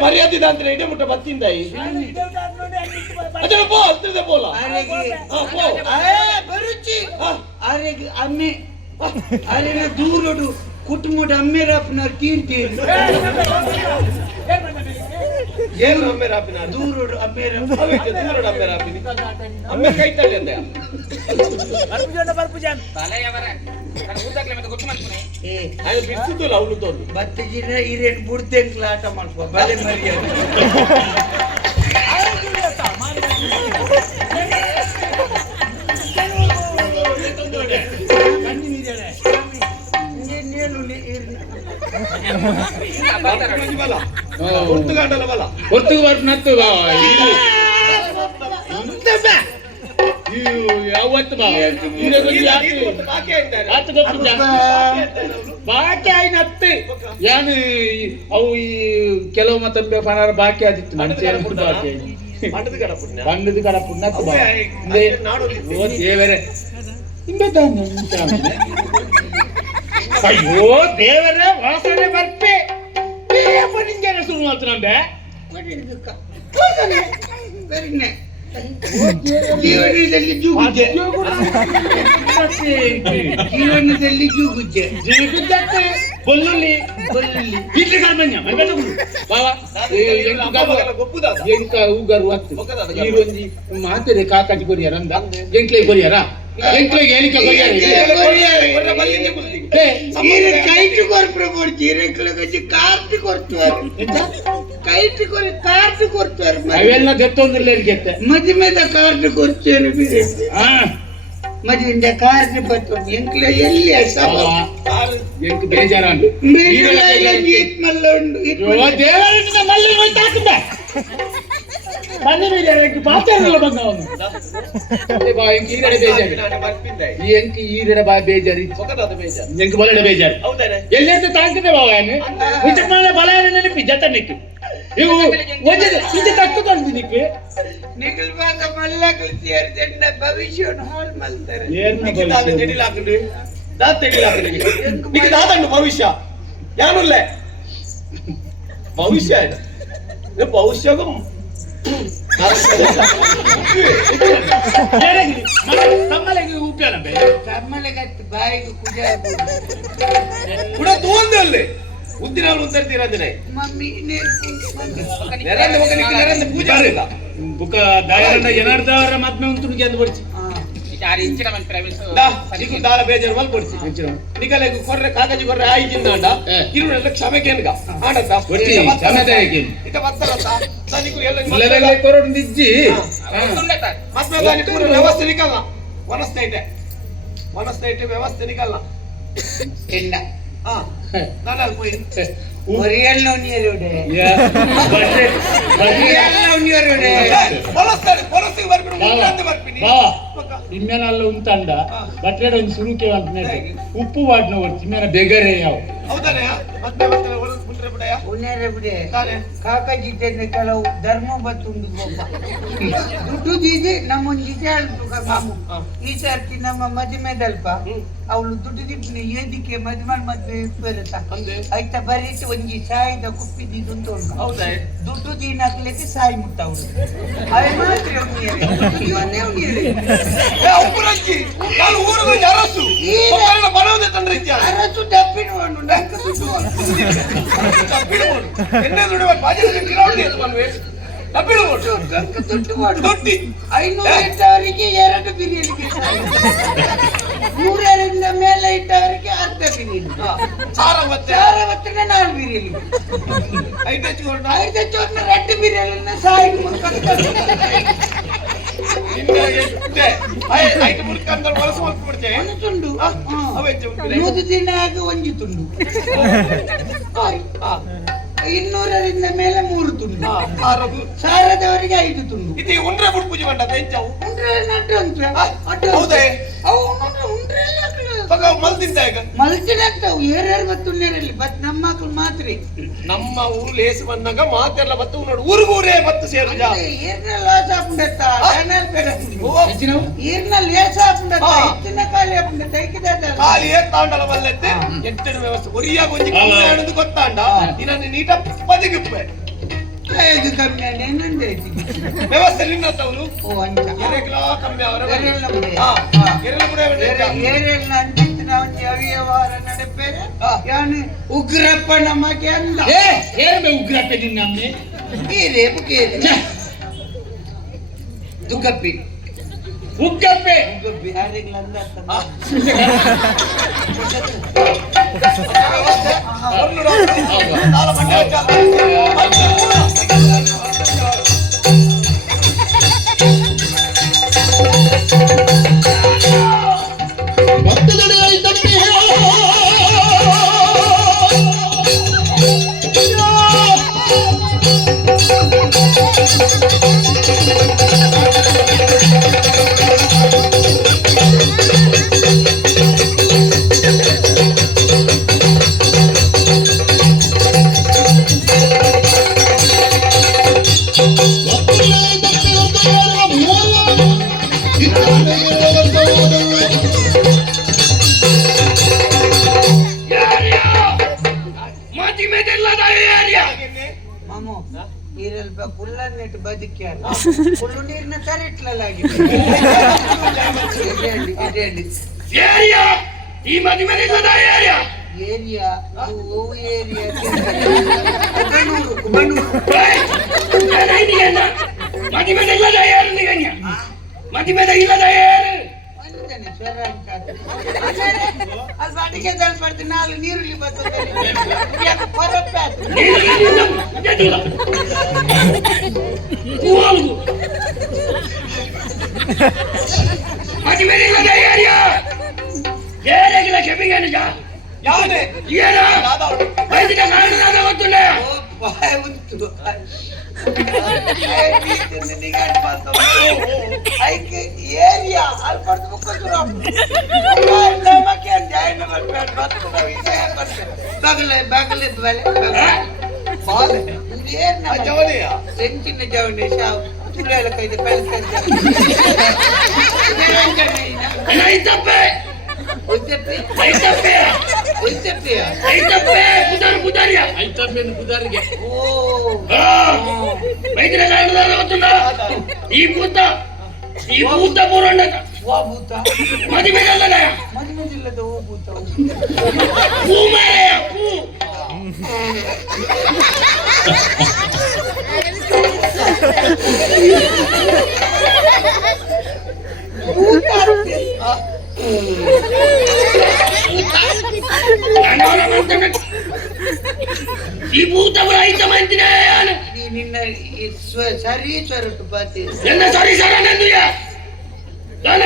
ಮರ್ಯಾದೆ ಅಂದ್ರೆ ಇಡೀ ಮುಟ್ಟ ಬತ್ತಿಂದ ಅಮ್ಮೆ ಅರೆ ದೂರೋಡು ಕುಟುಂಬದ ಅಮ್ಮೇರ ಅಪ್ಪನಾರ್ ತೀರ್ತೀರಿ ಏನು ಅಮ್ಮೇರ ಅಪ್ಪನಾರ್ ದೂರೋಡು ಅಮ್ಮೇರ ದೂರೋಡು ಅಮ್ಮೇರ ಅಪ್ಪಿನಿ ಅಮ್ಮೆ ಕೈ ತಳ್ಳಿ ಅಂದ ಅದು ಬಿಡ್ಸಿದ್ದಲ್ಲ ಅವಳು ತೋರು ಬತ್ತೆ ಜಿನ ಹಿರೇನು ಬುಡ್ದೆಂಗ್ಲ ಆಟ ಮಾಡ್ಕೋ ಬಲೆ ಮರ್ಯಾದೆ ಯಾವತ್ತು ಬಾಕಿ ಆಯ್ನತ್ತೆ ಯಾನು ಅವು ಈ ಕೆಲವು ಮತ್ತೆ ಪಣಾರ ಬಾಕಿ ಆದಿತ್ತು ಬಣ್ಣದ ಕಡ ಪುಣ್ಯ ದೇವರೇ ಅಯ್ಯೋ ದೇವರೇ ವಾಸನೆ ಬರ್ಪೆ ನಿಂಗೆ ಶುರು ಮಾಡ್ತು ನಂಬೆ ಜೀವನದಲ್ಲಿ ಜೀವನದಲ್ಲಿ ಜೂಗುಜ್ಜೆ ಬೊಲ್ಲುಲ್ಲಿ ಇಡ್ಲಿ ಕಾಲ್ಮನ್ಯ ಬಾವಾ ಎಂಕ ಹೂಗರು ಹತ್ತು ಈ ಒಂಜಿ ಮಾತರೆ ಕಾಕಾಜಿ ಕೊರಿಯಾರಂದ ಎಂಕ್ಲೆ ಕೊರಿಯಾರ ಎಂಕ್ಲೆಗೆ ಹೇಳಿಕೆ ಕೈಟ್ ಕೊರ್ಪುರ ಕೊಡ್ತೀರಿ ಕಾರ್ಟ್ ಕೊಡ್ತಾರೆ ಕೈಟ್ ಕೊರಿ ಕಾರ್ಟ್ ಕೊಡ್ತಾರೆ ಅವೆಲ್ಲ ಗೊತ್ತೊಂದಿಲ್ಲ ಗೆತ್ತೆ ಮದುವೆದ ಕಾರ್ಟ್ ಕೊಡ್ತಾರೆ ಮದುವೆಯಿಂದ ಕಾರ್ಟ್ ಬರ್ತದೆ ಎಂಕ್ಲೆ ಎಲ್ಲಿ ಎಂಕ್ ಬೇಜಾರಾಂಡು ಮಲ್ಲ ಉಂಡು ದೇವರಿಂದ ಮಲ್ಲ ಹೋಯ್ತಾಕುಂಬ ಬನ್ನಿ ಬೇಜಾರು ಪಾತ್ರಲ್ಲ ಬಂದವನು ಈರಡೆ ಬೇಜಾರು ಎಂಕ್ ಈರಡೆ ಬಾ ಬೇಜಾರು ಎಂಕ್ ಬಲಡೆ ಬೇಜಾರು ಎಲ್ಲಿಂದ ತಾಂಕಿದೆ ಬಾವನು ವಿಚಮಾನ ಬಲಾಯನ ನೆನಪಿ ಜತನೆಕ್ಕೆ ಇವು ಇದು ತಕ್ಕು ತಂದು ನಿಕ್ಕೆ ನಿಗಲ್ವಾಗ ಮಲ್ಲಗಳು ಸೇರಿದಂಡ ಭವಿಷ್ಯವನ್ನು ಹಾಳು ಮಾಡ್ತಾರೆ ಏನು ತೆಡಿಲಾಕುಂಡು ದಾ ತೆಡಿಲಾಕುಂಡು ನಿಕ್ಕೆ ದಾದಂಡು ಭವಿಷ್ಯ ಯಾನುಲ್ಲೆ ಭವಿಷ್ಯ ಇದು ಭವಿಷ್ಯಗೂ ತಮ್ಮಲೆಗೆ ಉಪ್ಪಿನ ತಮ್ಮಲೆಗೆ ಬಾಯಿಗೆ ಕೂಡ ತೋಂದಲ್ಲಿ ಉದ್ದಿನ ಉತ್ತರ್ತೀರಂದ್ರೆ ಪೂಜೆ ಬುಕ್ಕ ದಾಯರಣ್ಣ ಜನಾರ್ದವರ ಮದ್ಮೆ ಉಂಟು ಅಂದು ಬಡಿಸಿ ದಾರ ಬೇಜಾರು ಮಲ್ ಬಡಿಸಿ ನಿಗಲೆಗೆ ಕೊರ್ರೆ ಕಾಗಜಿ ಕೊರ್ರೆ ಆಯ್ಜಿಂದ ಅಂಡ ಇರುಳೆಲ್ಲ ಕ್ಷಮೆಗೇನ್ಗ ಆಡತ್ತ ಕ್ಷಮೆದಾಯಕ್ಕೆ ಇತ ಬತ್ತರತ್ತ ಸನಿಕು ಎಲ್ಲ ಕೊರಡು ನಿಜ್ಜಿ ಮದ್ಮೆ ದಾನಿ ಪೂರ ವ್ಯವಸ್ಥೆ ನಿಕಲ್ಲ ವನಸ್ತೈತೆ ವ್ಯವಸ್ಥೆ ನಿಕಲ್ಲ ಇಲ್ಲ ನಾಡಲ್ ಪೋಯಿ ಒರಿಯಲ್ ನೋನಿಯರುಡೆ ಒರಿಯಲ್ ನೋನಿಯರುಡೆ ಪೊಲಸ್ತಾರೆ ಪೊಲಸ್ಸಿಗೆ ಬರ್ಬಿಡು ಮುಂದೆ ಬರ್ಬಿನಿ ಇಮ್ಮೆನಲ್ಲ ಉಂಟಂಡ ಬಟ್ರೆಡ ಒಂದು ಸುರುಕೆ ಅಂತ ಉಪ್ಪು ವಾಡ್ನ ವರ್ತಿ ಇಮ್ಮೆನ ಬೆಗರೆ ಯಾವ ಹೌದಾನೆ ಮತ್ತೆ ಮತ್ತೆ ಮುಂಡ್ರೆ ಬಿಡಯ ಉನ್ನೆರೆ ಬಿಡೆ ಕಾಕಾಜಿ ತೆನೆ ಕೆಲವು ಧರ್ಮ ಬತ್ತುಂಡು ಗೋಪ ದುಡ್ಡು ದೀದಿ ನಮ್ಮೊಂದು ನಿಜ ಮಾಮು ಈ ಸರ್ತಿ ನಮ್ಮ ಮದುವೆದಲ್ಪ ಅವಳು ದುಡ್ಡು ದಿಟ್ಟಿನ ಏದಿಕೆ ಮದುವೆ ಬರುತ್ತ ಆಯ್ತಾ ಬರೀಟ್ ಒಂಜಿ ಸಾಯಿದ ಕುಪ್ಪಿದ್ದು ಉಂಟು ಹೌದಾ ದುಡ್ಡು ದೀನ ಹಾಕ್ಲಿಕ್ಕೆ ಸಾಯಿ ಮುಟ್ಟವ್ರು ಅವೇ ಮಾತ್ರ ಇವನ್ನೇ ಅರಸು ಡಬ್ಬಿನ ಡಬ್ಬಿಳು ದುಡ್ಡು ಮಾಡು ದೊಡ್ಡಿ 500 ಇಟ್ಟವರಿಗೆ 2 ಬಿರಿಯಾನಿ, 100ರಿಂದ ಮೇಲೆ ಇಟ್ಟವರಿಗೆ ಅರ್ಧ ಬಿರಿಯಾನಿ, ಸಾರವತ್ತಿನ 4 ಬಿರಿಯಾನಿ, 5 ಚೋರ್ನ 2 ಬಿರಿಯಾನಿ ಸಾಯಿ ತುಂಡು ಮೂದು ದಿನಾಗ ಒಂಜಿ ತುಂಡು, 200ರಿಂದ ಮೇಲೆ 3 ತುಂಡು, ಸಾರದವರಿಗೆ 5 ತುಂಡು. ಇದು ಉಂಡ್ರೆ ಬಿಟ್ಟು ಪೂಜೆ ಮಾಡದ ಎಂಚವು ಉಂಡ್ರೆ ನಡ್ಡು ಅಂತ ಹೌದೇ ಅವು ಉಂಡ್ರೆ ಮಲ್ತಿಂತ ಈಗ ಮಲ್ತಿನಾಗ್ತಾವು ಏರ್ಯಾರು ಬತ್ತುಣ್ಣೇರಲ್ಲಿ ಬತ್ ನಮ್ಮ ಮಕ್ಳು ಮಾತ್ರ ನಮ್ಮ ಊರು ಲೇಸು ಬಂದಾಗ ಮಾತೆಲ್ಲ ಬತ್ತು ನೋಡು ಊರಿಗೂರೇ ಬತ್ತು ಸೇರುಜ ಈರ್ನಲ್ಲಿ ಲಾಸ್ ಹಾಕೊಂಡತ್ತ ಈರ್ನಲ್ಲಿ ಲೇಸ್ ಹಾಕೊಂಡತ್ತ ಇತ್ತಿನ ಖಾಲಿ ಹಾಕೊಂಡತ್ತ ಐಕಿದ ಖಾಲಿ ತಾಂಡಲ ಬಲ್ಲೆತ್ತೆ ಎಟ್ಟನ ವ್ಯವಸ್ಥೆ ಒರಿಯಾಗ ಒಂಜಿ ಕಮ್ಮಿ ಆಡುದು ಗೊತ್ತಾಂಡ ಇನ್ನೊಂದು ನೀಟ ಬದಿಗಿಪ್ಪೆ ಕಮ್ಮಿ ಏನಂದ್ರೆ ವ್ಯವಸ್ಥೆ ನಿನ್ನತ್ತವನು ಓ ಅಂಚ ಎರೆಗ್ಲಾ ಕಮ್ಮಿ ಅವರ ಏರೆಲ್ಲ ಅಂತಿತ್ತು ಒಂದು ಅವ್ಯವಹಾರ ನಡೆಪೇರೆ ಯಾನು ಉಗ್ರಪ್ಪ ನಮಗೆ ಅಂದ ಏರ್ಬೆ ಉಗ್ರಪ್ಪ ನಿನ್ನಮ್ಮೆ ಕೀರೆ ಬುಕೀರೆ ದುಗ್ಗಪ್ಪಿ ಉಗ್ಗಪ್ಪೆ ಉಗ್ಗಪ್ಪಿ ಯಾರಿಗ್ಲ ಅಂದ ಕುಲ್ಲನ್ನಿಟ್ಟು ಬದುಕ್ಯಾರ ಕುಲ್ಲು ನೀರಿನ ತರಿಟ್ಲಲ್ಲಾಗಿ ಈ ಮದುವೆ ಏರಿಯಾ ಏರಿಯಾ ಅಡಿಗೆ ತಲ್ಪಡ್ತೀನಿ ನಾಲ್ಕು ನೀರುಳ್ಳಿ ಬರ್ತದೆ ಏರಿಯಾ ಅಲ್ಲಿ ಬರ್ದು ಬಗಲೆ ಬಗಲೆ ಬಲೆ ಸೆಂಚಿನ ಜವಳಿ ಶಾವು ತುಳಿಯಲ್ಲ ಕೈದು ಈ ಭೂತ ಈ ಭೂತ ಪೂರಣ್ಣ ಭೂತ ಮದುವೆ ಮದುವೆ ಜಿಲ್ಲದ ಓ ಭೂತ ಈ ಭೂತ ಐತ ಮಂತಿನ ನಿನ್ನ ಸರಿ ಸ್ವರಟ್ಟು ಬಾತಿ ಎಲ್ಲ ಸರಿ ಸರ ನಂದು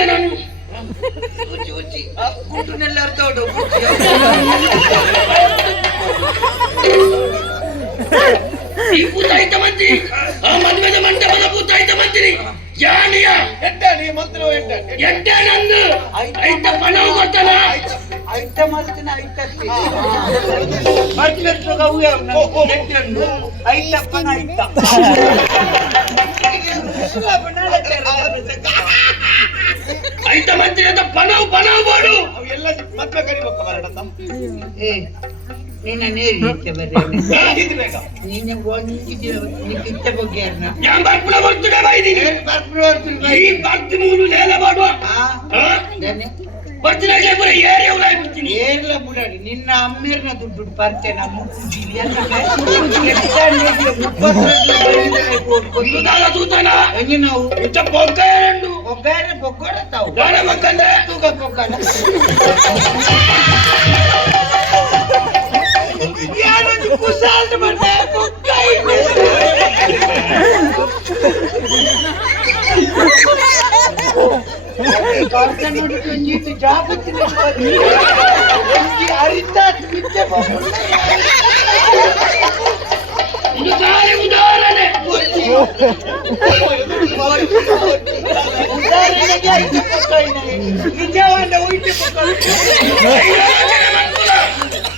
ನಾನು ಉಚ್ಚಿ ಉಚ್ಚಿ ಗುಂಟುನೆಲ್ಲ ಅರ್ಥ ಹೊಡು ಈ ಭೂತ ಐತ ಮಂತಿ ಆ ಮದುವೆದ ಮಂಟಪದ ಭೂತ ಐತ ಮಂತಿನಿ ಯಾನಿಯ ಎಡ್ಡಾನಿ ಮಂತ್ರ ಎಡ್ಡ ನಂದು ಐತ ಪಣವು ಗೊತ್ತಲ್ಲ ಐತ ಮಲ್ತಿನ ಐತತ್ತಿ ಬರ್ತಿತ್ತು ಗವ್ಯ ನೆಟ್ಟಿರನ್ನು ಐತಪ್ಪನ ಐತ ಐತ ಮಂತ್ರಿದ ಪಣವು ಬಾಡು ಅವು ಎಲ್ಲ ಮದ್ವೆ ಕರಿಬೇಕು ಬರಡತ ಏ ನಿನ್ನ ನೇರಿ ಇತ್ತೆ ಬರ್ರೆ ಇದು ಬೇಗ ನೀನೆ ಒಂದಿದೆ ನಿಕ್ಕಿತ್ತೆ ಬಗ್ಗೆ ഞാൻ ಬರ್ಪುಳ ಬರ್ತಿದೆ ಬೈದಿನಿ ಬರ್ಪುಳ ಬರ್ತಿದೆ ಈ ಬರ್ತಿ ಮೂರು ಲೇಲ ಮಾಡುವ ಹಾ ದನೆ ಬರ್ತಿನ ಪೂರ ಏರಿಯಾ ಉಲಾಯಿ ಬಿಡ್ತೀನಿ ಏರ್ಲ ಬಿಡಾಡಿ ನಿನ್ನ ಅಮ್ಮೇರ್ನ ದುಡ್ಡು ಬರ್ತೆ ನಮ್ಮ ಹೆಂಗೆ ನಾವು ಬೊಗ್ಗಾರ ತಾವು ತೂಗ ಬೊಗ್ಗಾರ ಯಾರೊಂದು ಕುಸಾಲ್ಟ್ ಮಾಡ್ದೆ ಬೊಗ್ಗ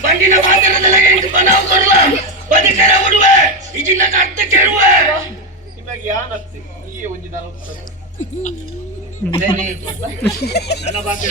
ಬಂಡಿನ ಮಾತಿರದಲ್ಲ ಎಂಟು ಬನಾವ್ ಕೊಡುವ ಬದುಕರ ಉಡುವ ಇದನ್ನ ಕಟ್ಟ ಕೇಳುವ ನಿಮಗೆ ಯಾನತ್ತೆ ಈ ಒಂದು ನನ್ನ ಬಾಕಿ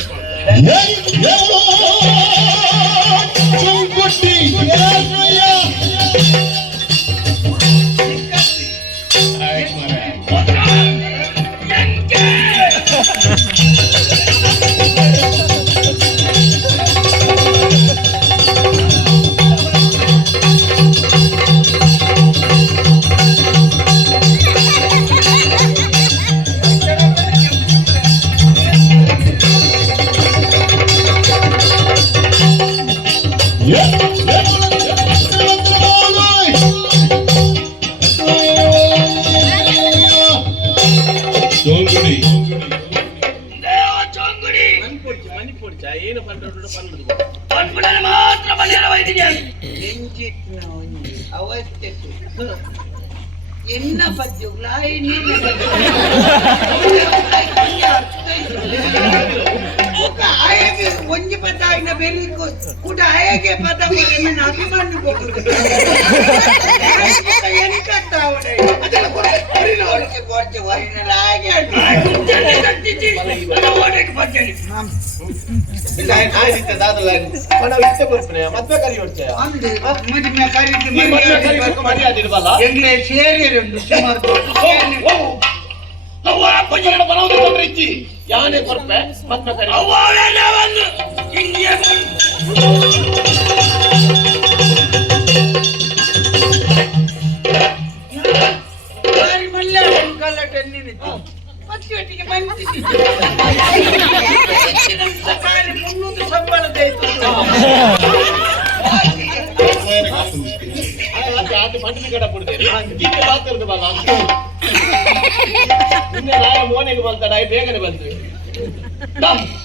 ಏನು ಮಾತ್ರ ಅವಸ್ಥೆ ಎನ್ನ ಪದ್ಯುಗಳ ಆಯಗೆ ಒಂಜಿ ಪದ ಆಯ್ನ ಬೆರಿ ಕೂಡ ಆಯಗೆ ಪದ ನನ್ನ ಅಭಿಮಾನಿ ಹೋಗುದು ಎಂತ ಅವಡೆ ಕೊರ್ಚೆ ವರಿನಲ್ಲ ಹಾಗೆ ಯಾನೇ ಕೊರ್ಪೆ ಮದ್ವೆ ಕರಿ ಮೋನೆಗೆ ಬಂತಾಡ ಬೇಗನೆ ಬಂತು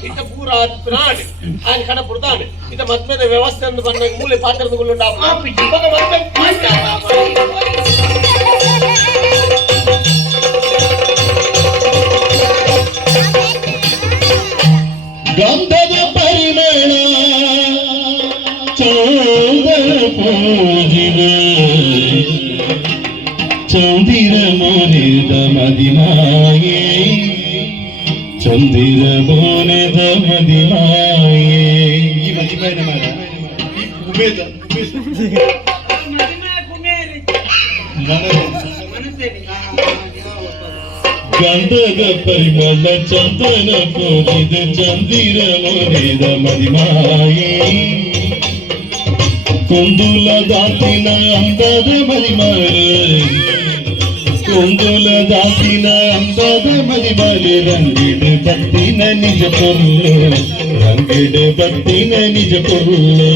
ಇತ್ತ ಪೂರ ನಾಡು ఆయన కనపడతాడు ఇత మధ్య వ్యవస్థ ಬಂದ ಮೂಲೆ ಪಾತ್ರದ ಗುಳ್ಳುಂಡ ಗಂಧದ ಪರಿಮಳ ಚೌದಿರ ಮೋನೆದ ಮದಿಮಾಯೇ ಚಂದಿರ ಮೋನೆದ ಮದಿಮಾಯೇ ಈ ಮದಿಮಾಯನ ಮಾರ ಉಮೇದ ಗಂಧದ ಪರಿಮಳ ಚಂದನ ಕೋರಿದ ಚಂದಿರ ಮೋನೆದ ಮದಿಮಾಯೇ ಕೊಂದುಲ ದಾತಿನ ಅಂದದ ಮದಿಮಾರ ಕೊಂದುಲ ದಾತಿನ ಅಂದದ ಮದಿಮಾಲೆ ರಂಗಿಡು ಬತ್ತಿನ ನಿಜ ಪೊರ್ಲು ರಂಗಿಡು ಬತ್ತಿನ ನಿಜ ಪೊರ್ಲು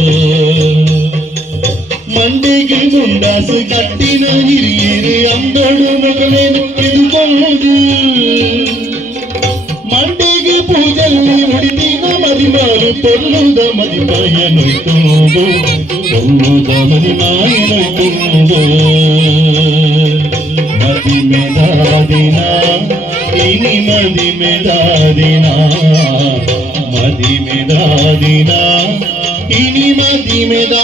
ಮಂಡಿಗೆ ಮುಂಡಾಸು ಕಟ್ಟಿನ ಹಿರಿಯರು ಅಂದಡು ಮಗಳೇನು ಎದುಬಹುದು ಮಂಡಿಗೆ ಪೂಜಲ್ಲಿ ಹೊಡಿದಿನ ಮದಿಮಾರು ತೊಲ್ಲುದ ಮದಿಮಾಯನು ತುಂಬು ತೊಲ್ಲುದ ಮದಿಮಾಯನು ತುಂಬು ಮದಿಮೆದಾದಿನ ಇನಿ ಮದಿಮೆದಾದಿನ ಮದಿಮೆದಾದಿನ ಇನಿ ಮದಿಮೆದಾದಿನ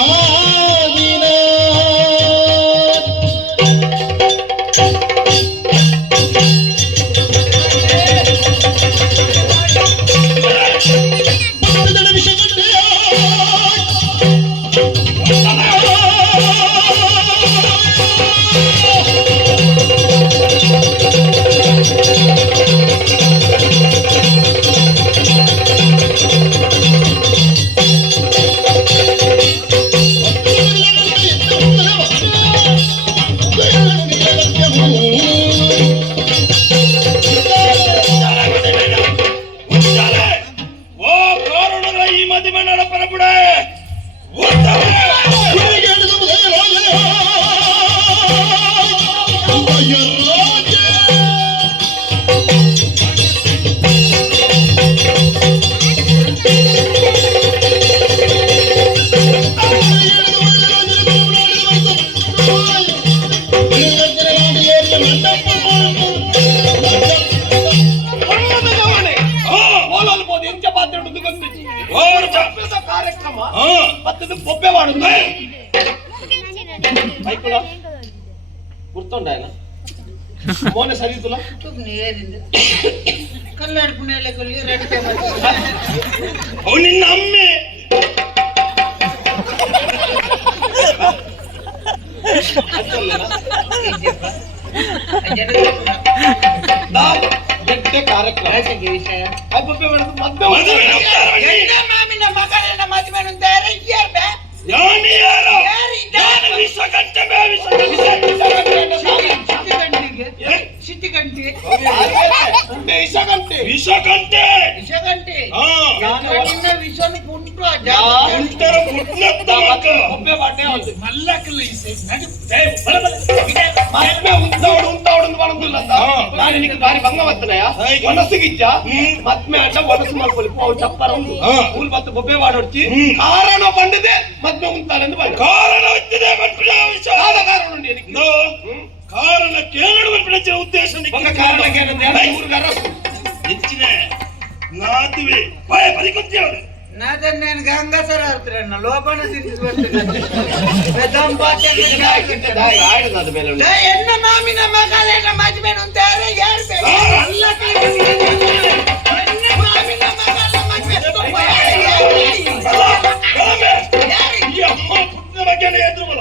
ಮತ್ತದು ಬೊಬ್ಬೆ ಮಾಡುದು ಬೈಕುಳ ಗುರ್ತೊಂಡಾಯನ ಮೋನೆ ಸರಿ ತುಲ ಕಲ್ಲಾಡ್ ಪುಣ್ಯ ಕೊಲ್ಲಿ ರೆಡ್ ಅವು ನಿನ್ನ ಅಮ್ಮೆ ಕಾರ್ಯಕ್ರಮ ಮಾಮಿನ ಮಗನ ಮದುವೆ ಬಾರಿ ಭಂಗ ಬರ್ತನಯ ಒನಸಿಗಿಚ್ಚ ಮತ್ಮೆ ಅಡ್ಡ ಒನಸು ಮಾಡ್ಕೊಳ್ಳಿ ಅವು ಚಪ್ಪರ ಊಲ್ ಬತ್ತು ಬೊಬ್ಬೆ ಮಾಡೊಡ್ಚಿ ಕಾರಣ ಬಂದಿದೆ ಮತ್ಮೆ ಉಂಟಾಲೆಂದು ಕಾರಣ ಕಾರಣ ಉಂಟು ಕಾರಣಕ್ಕೆ ಏನು ಉದ್ದೇಶ ಕಾರಣಕ್ಕೆ ಹೆಚ್ಚಿನ ನಾದುವೆ ಭಯ ಪರಿಕುತ್ತೇವೆ ನಾನು ಗಂಗಸರ ಹತ್ರ ಲೋಪನ ಎನ್ನ ಮಾಮಿನ ಮಗನ ಮದುವೆ ಅಂತ ಮಾಮಿನ ಮಗನ ಮದುವೆ ಬಗ್ಗೆ ಎದುರು ಬಲ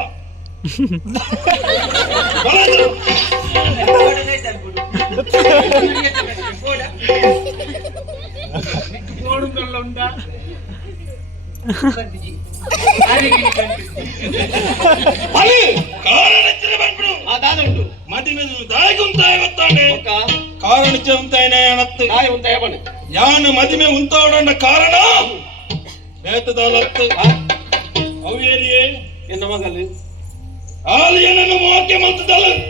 ಉಂಟಾ ಅದಾದುಂಟು ಮದುವೆ ದಾಯಿಗೆ ಉಂಟಾಯ ಗೊತ್ತಾಂಡೆ ಕಾರಣ ಉಂತಾಯನೇ ಅನತ್ತು ಉಂಟಾಯ ಬನ್ನಿ ಯಾನು ಮದುವೆ ಉಂಟಾವಡ ಕಾರಣ ಬೇತದಾಲತ್ತು ಅವೇರಿಯೇ ಎನ್ನ ಮಗಲ್ಲಿ ಆಲಿಯನನ್ನು ಮೋಕೆ ಮಂತದಲ್ಲ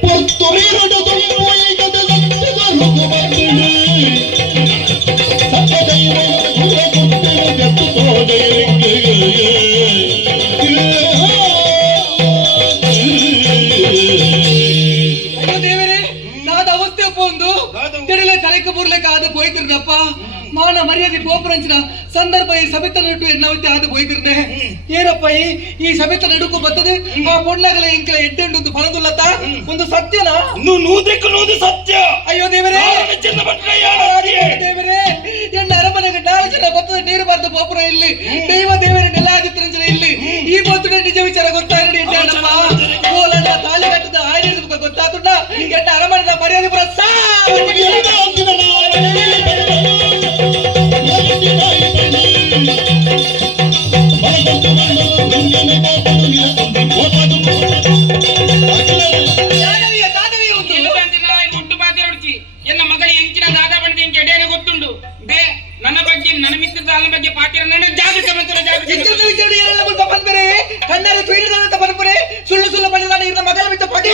పోయితున్నప్ప మాన మర్యాద పోపరంచిన ಸಂದರ್ಭ ಈ ಸಭೆತ ನಡು ಎನ್ನವತ್ತೆ ಆದ ಹೋಯ್ತಿರ್ನೆ ಏನಪ್ಪ ಈ ಸಭೆತ ನಡುಕು ಬರ್ತದೆ ಆ ಪೊಣ್ಣಗಲ ಎಂಕಲ ಎಡ್ಡೆಂಡು ಪಣದುಲ್ಲತ್ತ ಒಂದು ಸತ್ಯನ ನೂದು ಸತ್ಯ ಅಯ್ಯೋ ದೇವರೇ ದೇವರೇ ಎನ್ನ ಅರಮನೆಗೆ 4 ಜನ ಬರ್ತದೆ ನೀರು ಬರ್ದು ಗೋಪುರ ಇಲ್ಲಿ ದೈವ ದೇವರ ನೆಲಾದಿತ್ತರಂಜನ ಇಲ್ಲಿ ಈ ಮೊದಲೇ ನಿಜ ವಿಚಾರ ಗೊತ್ತಾಗಲಿ ಎಡ್ಡಪ್ಪ ಕೋಲನ ತಾಳಿ ಕಟ್ಟದ ಆಯ್ದ ಗೊತ್ತಾತುಂಡ ಎನ್ನ ಅರಮನೆಯ ಮರ್ಯಾದೆ ಪುರ ಎನ್ನ ಮಗಳ ಎಂಚಿನ ದಾದ ಬಂದ ಎಡೆಯನ್ನು ಗೊತ್ತುಂಡು ಬೇ ನನ್ನ ಬಗ್ಗೆ ನನ್ನ ಮಿತ್ರರ ಬಗ್ಗೆ ಪಾತಿರ ನನ್ನ ಜಾಗೃತ ಬಂದ್ಬರೆ ಕಣ್ಣಾರೆ ತುಯಿರದಂತ ಬಂದ್ಬರೆ ಸುಳ್ಳು ಸುಳ್ಳು ಬಂದಿದ್ದಾನೆ ಇನ್ನ ಮಗಳ ಮಿತ್ರ ಪಡಿ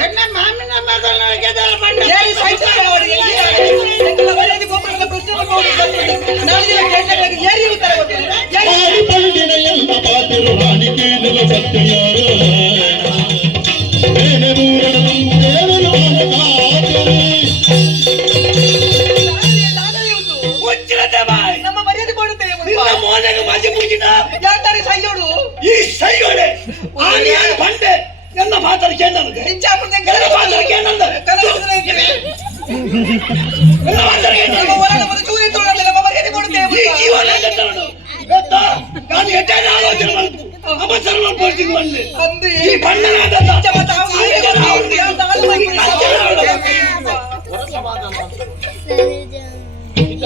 ಎನ್ನ ಮಾಮಿನ ಮಗನ ಗೆದಲ ಬಂದ ಏರಿ ಸೈಕಲ್ ಅವರಿಗೆ ಎಂಕಲ ಮರ್ಯಾದೆ ಗೋಪುರದ ಪ್ರಶ್ನೆ ಮಾಡಿ ನಾಳೆ ಕೇಂದ್ರಕ್ಕೆ ಏರಿ ಉತ್ತರ ಕೊಡ್ತಾರೆ ಆಡಿ ಪಂಡಿನ ಎಲ್ಲ ಪಾತಿರು ರಾಣಿಕೆ ನೆಲ ಸತ್ಯಯಾರ ಬೇನೆ ಮೂರನ ದೇವರು ನಮ್ಮ ಮರ್ಯಾದೆ ಕೊಡುತ್ತೇವೆ ಮೋನೆಗೆ ಮಾಜಿ ಮುಗಿನ ಯಾತಾರೆ ಸೈಯೋಡು ಈ ಸೈಗೋಡೆ ಆನಿಯಾನ ಬಂಡೆ ಎನ್ನ ಪಾತ್ರ ಕೇಂದ್ರಕ್ಕೆ ಹೆಚ್ಚಾಪುರದೆ ಎನ್ನ ಪಾತ್ರ ಕೇಂದ್ರ ಕಲಸದ್ರೆ ಎನ್ನ ಪಾತ್ರ ಕೇಂದ್ರ ನಮ್ಮ ಹೊರನ ಒಂದು ಚೂರಿ ತೊಳಲ್ಲ ನಮ್ಮ ಮರ್ಯಾದೆ ಕೊಡುತ್ತೇವೆ ಈ ಜೀವನ ಎಂತನು ಎತ್ತ ನಾನು ಎಟ್ಟೆ ಆಲೋಚನೆ ಮಾಡ್ತು ಅಪಸರ ಮಾಡ್ತೀನಿ ಬಂದೆ ಅಂದೆ ಈ ಬಣ್ಣನಾದ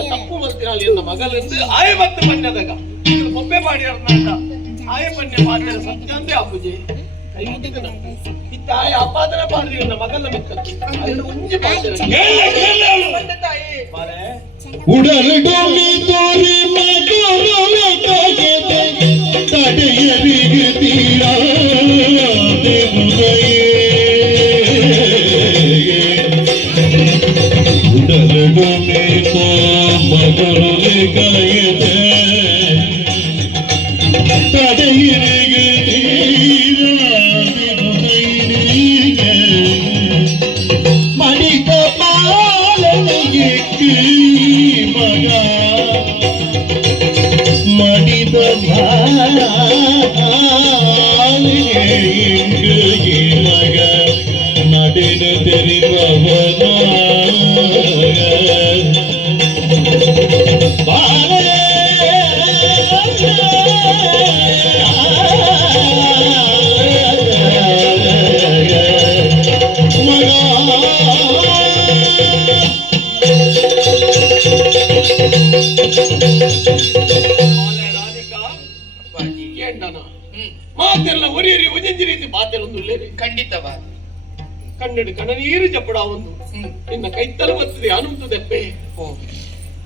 ತಪ್ಪು ಮಾಡ್ತೀನಿ ಎನ್ನ ಮಗಲೆಂದು ಆಯ ಮತ್ತೆ ಬಣ್ಣದಾಗ ಒಬ್ಬೆ ಮಾಡಿ ಅರ್ಥ ಆಯ ಬನ್ನೆ ಮಾತಾಡ ಸತ್ಯ ಅಂದೆ ಅಪ್ಪುಜಿ ಕೈ ಮುಟ್ಟಿದ ಇತ್ತ ಆಯ ಅಪಾದನ ಮಾಡಿದ್ವಿ ಎನ್ನ ಮಗಲ ಮಿಕ್ಕ ಉಂಜಿ ಉಡಲುಡೊಮ್ಮೆ ತೋರಿ ಮಗರಲ ಕಾಗದೆ ತಡೆಯರಿಗೆ ತೀರಾದೆ ಮುದಯೇ ಉಡಲುಡೊಮ್ಮೆ ತೋ ಮಗರಲ ಕಾಗದೆ ತಡೆಯರಿಗೆ ತೀರಾದೆ ಮುದಯೇ ಮಣಿಕ ಪಾಲನೆಗೆ ಮಗ ಮಾತೆಲ್ಲ ಒರಿಯರಿ ಒಂಜಿ ರೀತಿ ಮಾತೆಲ್ಲ ಒಂದು ಖಂಡಿತವ ಕಣ್ಣೆಡು ಕಣ್ಣನೀರು ಜಪ್ಪಡ ಒಂದು ಇನ್ನ ಕೈತಲ ಬರ್ತದೆ ಅನುಂತು ದೆಪ್ಪೆ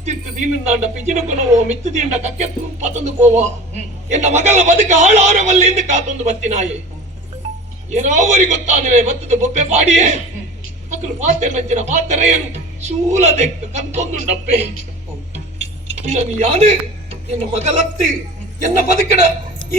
ತಿತ್ತು ದೀನಂದಾಂಡ ಪಿಜಿನ ಕೊನವೋ ಮಿತ್ತು ದೀಂಡ ಕಕ್ಕೆತ್ತು ಪತ್ತೊಂದು ಕೋವ ಎನ್ನ ಮಗಳ ಬದುಕ ಹಾಳಾರವಲ್ಲಿಂದ ಕಾತೊಂದು ಬತ್ತಿನಾಯೆ ಏನಾವರಿ ಗೊತ್ತಾದ್ರೆ ಬತ್ತದ ಬೊಬ್ಬೆ ಪಾಡಿಯೇ ಮಕ್ಕಳು ಮಾತೆ ನಂಚಿನ ಮಾತರೆಯನ್ನು ಶೂಲ ದೆಕ್ಕ ಕಂತೊಂದುಂಡಪ್ಪೆ ಇನ್ನು ಯಾನು ಎನ್ನ ಮಗಳತ್ತಿ ಎನ್ನ ಬದುಕಡ